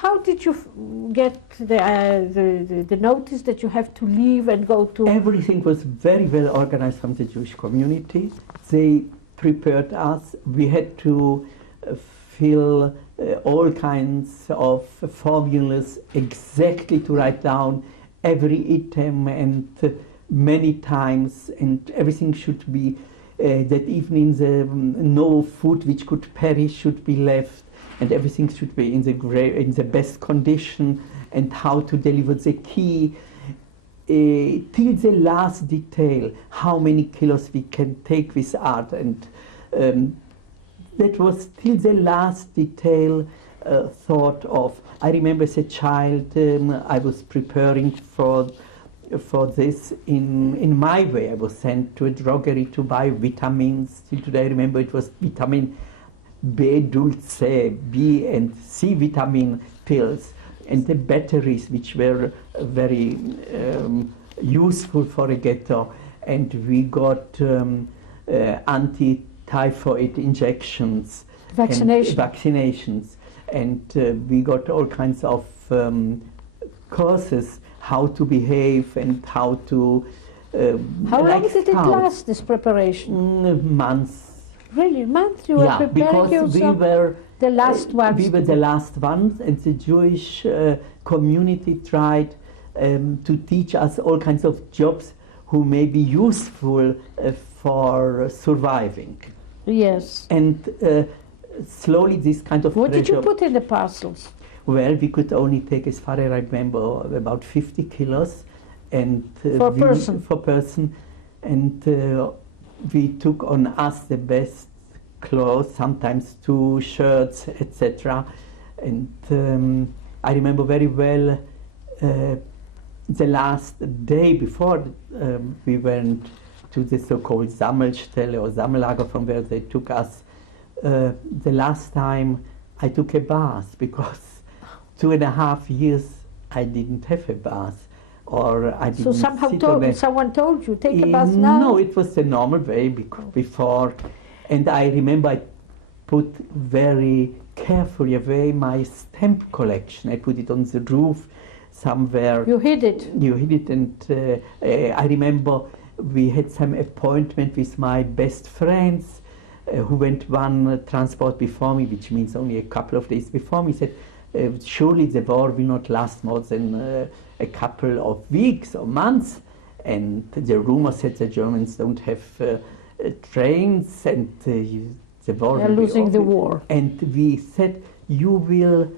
how did you get the notice that you have to leave and go to? Everything was very well organized from the Jewish community. They prepared us. We had to fill all kinds of formulas exactly to write down every item and many times, and everything should be that evening no food which could perish should be left, and everything should be in the best condition, and how to deliver the key till the last detail, how many kilos we can take with art, and that was till the last detail thought of. I remember as a child I was preparing for this in my way. I was sent to a druggery to buy vitamins. Till today I remember it was vitamin B, dulce, B and C vitamin pills, and the batteries which were very useful for a ghetto. And we got anti-typhoid injections, vaccinations, and we got all kinds of courses how to behave and how to how long did it last, this preparation? Months. Really, months? You were preparing because yourself? we were the last ones. We were the last ones, and the Jewish community tried to teach us all kinds of jobs who may be useful for surviving. Yes. And slowly this kind of What pressure, did you put in the parcels? Well, we could only take, as far as I remember, about 50 kilos, and for person, and we took on us the best clothes, sometimes 2 shirts, etc. And I remember very well the last day before we went to the so-called Sammelstelle or Sammellager, from where they took us. The last time I took a bath, because 2.5 years I didn't have a bath, or I didn't. So someone told you, take a bath now? No, it was the normal way before. And I remember I put very carefully away my stamp collection. I put it on the roof somewhere. You hid it? You hid it, and I remember we had some appointment with my best friends who went one transport before me, which means only a couple of days before me. Said, surely the war will not last more than a couple of weeks or months. And the rumor said the Germans don't have trains, and the war They're losing the war. And we said, you will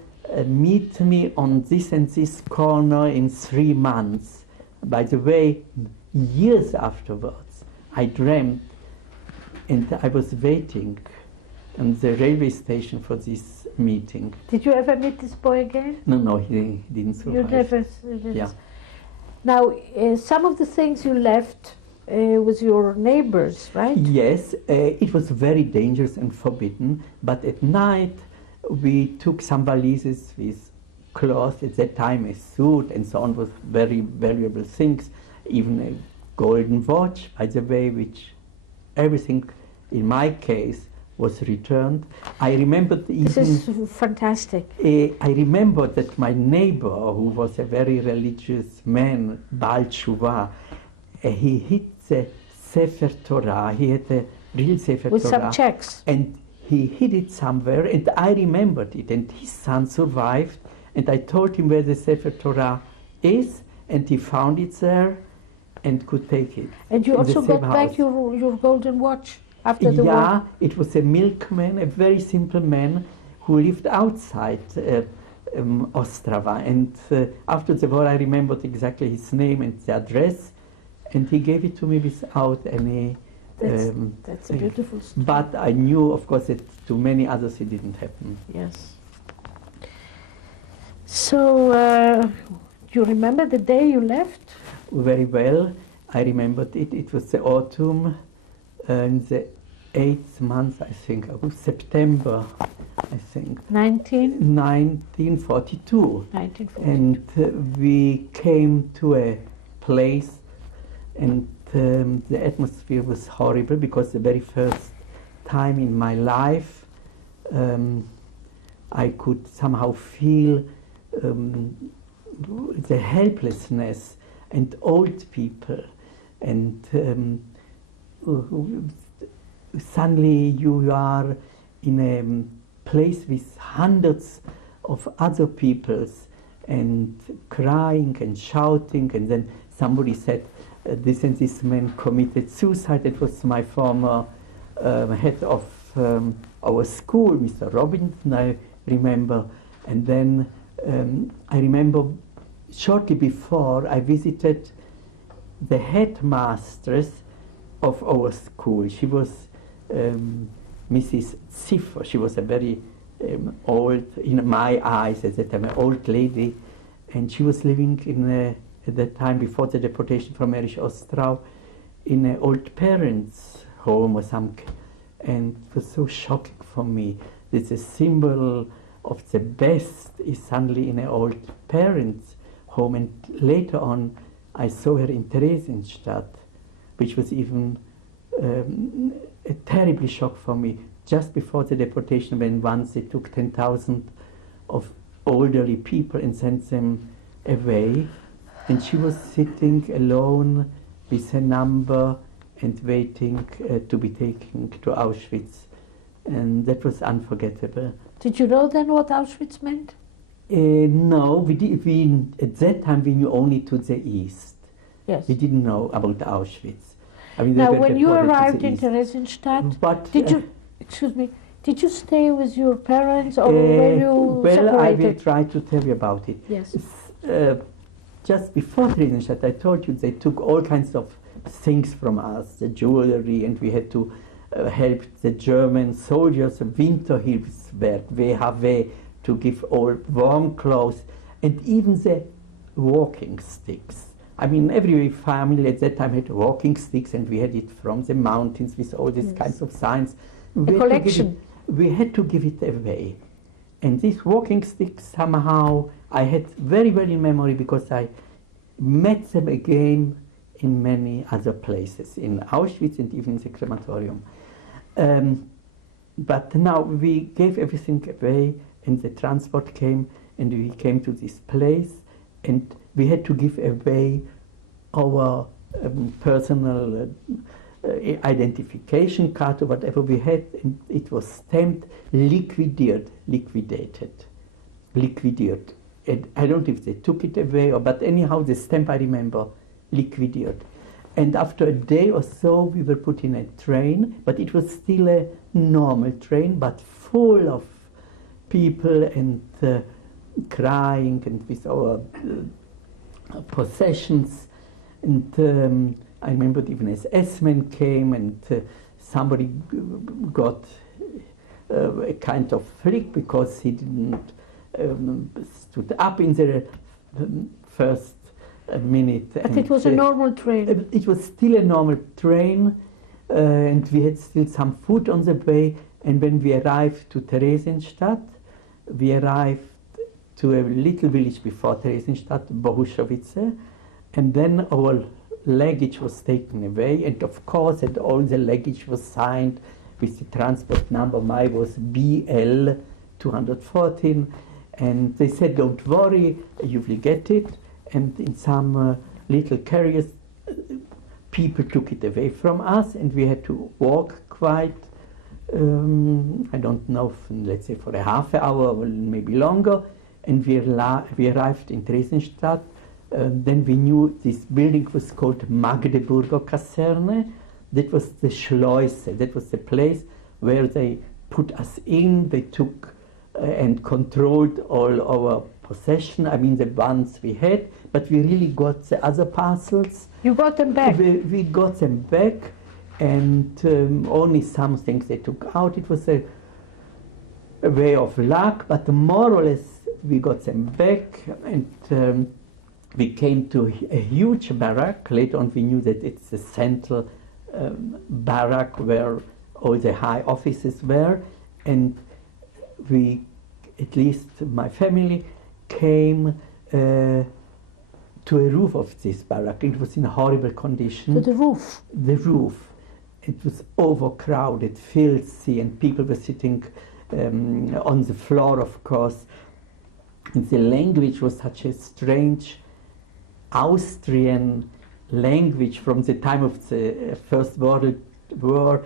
meet me on this and this corner in 3 months. By the way, years afterwards, I dreamt, and I was waiting on the railway station for this meeting. Did you ever meet this boy again? No, he didn't survive. You never did. Yeah. Now, some of the things you left with your neighbors, right? Yes, it was very dangerous and forbidden, but at night we took some valises with clothes. At that time a suit and so on was very valuable things, even a golden watch, by the way, which everything in my case was returned. I remembered This is fantastic. I remember that my neighbor, who was a very religious man, Baal Shoah, he hid the Sefer Torah. He had a real Sefer with Torah. With some checks. And he hid it somewhere, and I remembered it, and his son survived, and I told him where the Sefer Torah is, and he found it there and could take it. And you also got back your golden watch after the war? Yeah, it was a milkman, a very simple man who lived outside Ostrava, and after the war I remembered exactly his name and the address, and he gave it to me without any that's a beautiful story. But I knew, of course, that to many others it didn't happen. Yes. So, you remember the day you left? Very well. I remembered it. It was the autumn, in the 8th month, I think, September, I think. 1942. 1942. And we came to a place, and the atmosphere was horrible, because the very first time in my life I could somehow feel the helplessness, and old people, and suddenly you are in a place with hundreds of other peoples and crying and shouting, and then somebody said this and this man committed suicide. It was my former head of our school, Mr. Robinson, I remember. And then I remember shortly before I visited the headmistress of our school. She was Mrs. Ziffer. She was a very old, in my eyes at that time, an old lady, and she was living in at that time before the deportation from Mährisch Ostrau in an old parents' home or something, and it was so shocking for me. It's a symbol of the best is suddenly in an old parents' home, and later on I saw her in Theresienstadt, which was even a terribly shock for me. Just before the deportation, when once they took 10,000 of elderly people and sent them away, and she was sitting alone with her number and waiting to be taken to Auschwitz, and that was unforgettable. Did you know then what Auschwitz meant? No, we at that time we knew only to the east. Yes. We didn't know about Auschwitz. I mean, Now, they were when you deported to arrived the in east. Theresienstadt, But, did you, excuse me, did you stay with your parents or were you well, I will separated? try to tell you about it. Yes. Just before Theresienstadt, I told you they took all kinds of things from us, the jewelry, and we had to help the German soldiers, Winterhilfswerk, WHW, to give all warm clothes, and even the walking sticks. I mean, every family at that time had walking sticks, and we had it from the mountains with all these kinds of signs. A collection. We had to give it away. And these walking sticks, somehow, I had very well in memory because I met them again in many other places, in Auschwitz and even the crematorium. But now we gave everything away, and the transport came, and we came to this place, and we had to give away our personal identification card or whatever we had, and it was stamped liquidated. And I don't know if they took it away, but anyhow, the stamp I remember, liquidated. And after a day or so, we were put in a train, but it was still a normal train, but full of people and crying and with our possessions. And I remember even as S-men came, and somebody got a kind of flick because he didn't stood up in the first minute. But it was a normal train. It was still a normal train, and we had still some food on the way. And when we arrived to Theresienstadt, we arrived to a little village before Theresienstadt, Bohušovice, and then our luggage was taken away, and of course, and all the luggage was signed with the transport number. Mine was BL 214, and they said, "Don't worry, you will get it." And in some little carriers, people took it away from us, and we had to walk quite, I don't know, let's say for a half hour or maybe longer, and we arrived in Theresienstadt. Then we knew this building was called Magdeburger Kaserne. That was the Schleuse, that was the place where they put us in. They took and controlled all our possession, I mean the ones we had, but we really got the other parcels. You got them back? We got them back, and only some things they took out. It was a way of luck, but more or less we got them back, and we came to a huge barrack. Later on we knew that it's the central barrack where all the high offices were, and we, at least my family, came to a roof of this barrack. It was in a horrible condition. To the roof? The roof. It was overcrowded, filthy, and people were sitting on the floor, of course. And the language was such a strange Austrian language from the time of the First World War,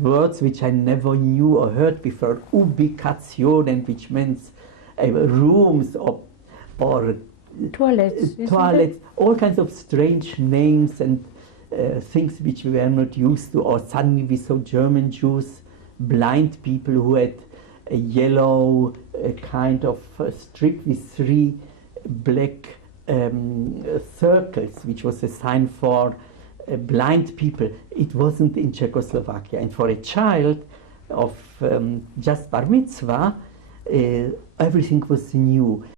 words which I never knew or heard before, Ubikationen, which means rooms or Toilets. toilets, all kinds of strange names and things which we were not used to. Or suddenly we saw German Jews, blind people who had a yellow kind of strip with 3 black circles, which was a sign for blind people. It wasn't in Czechoslovakia. And for a child of just bar mitzvah, everything was new.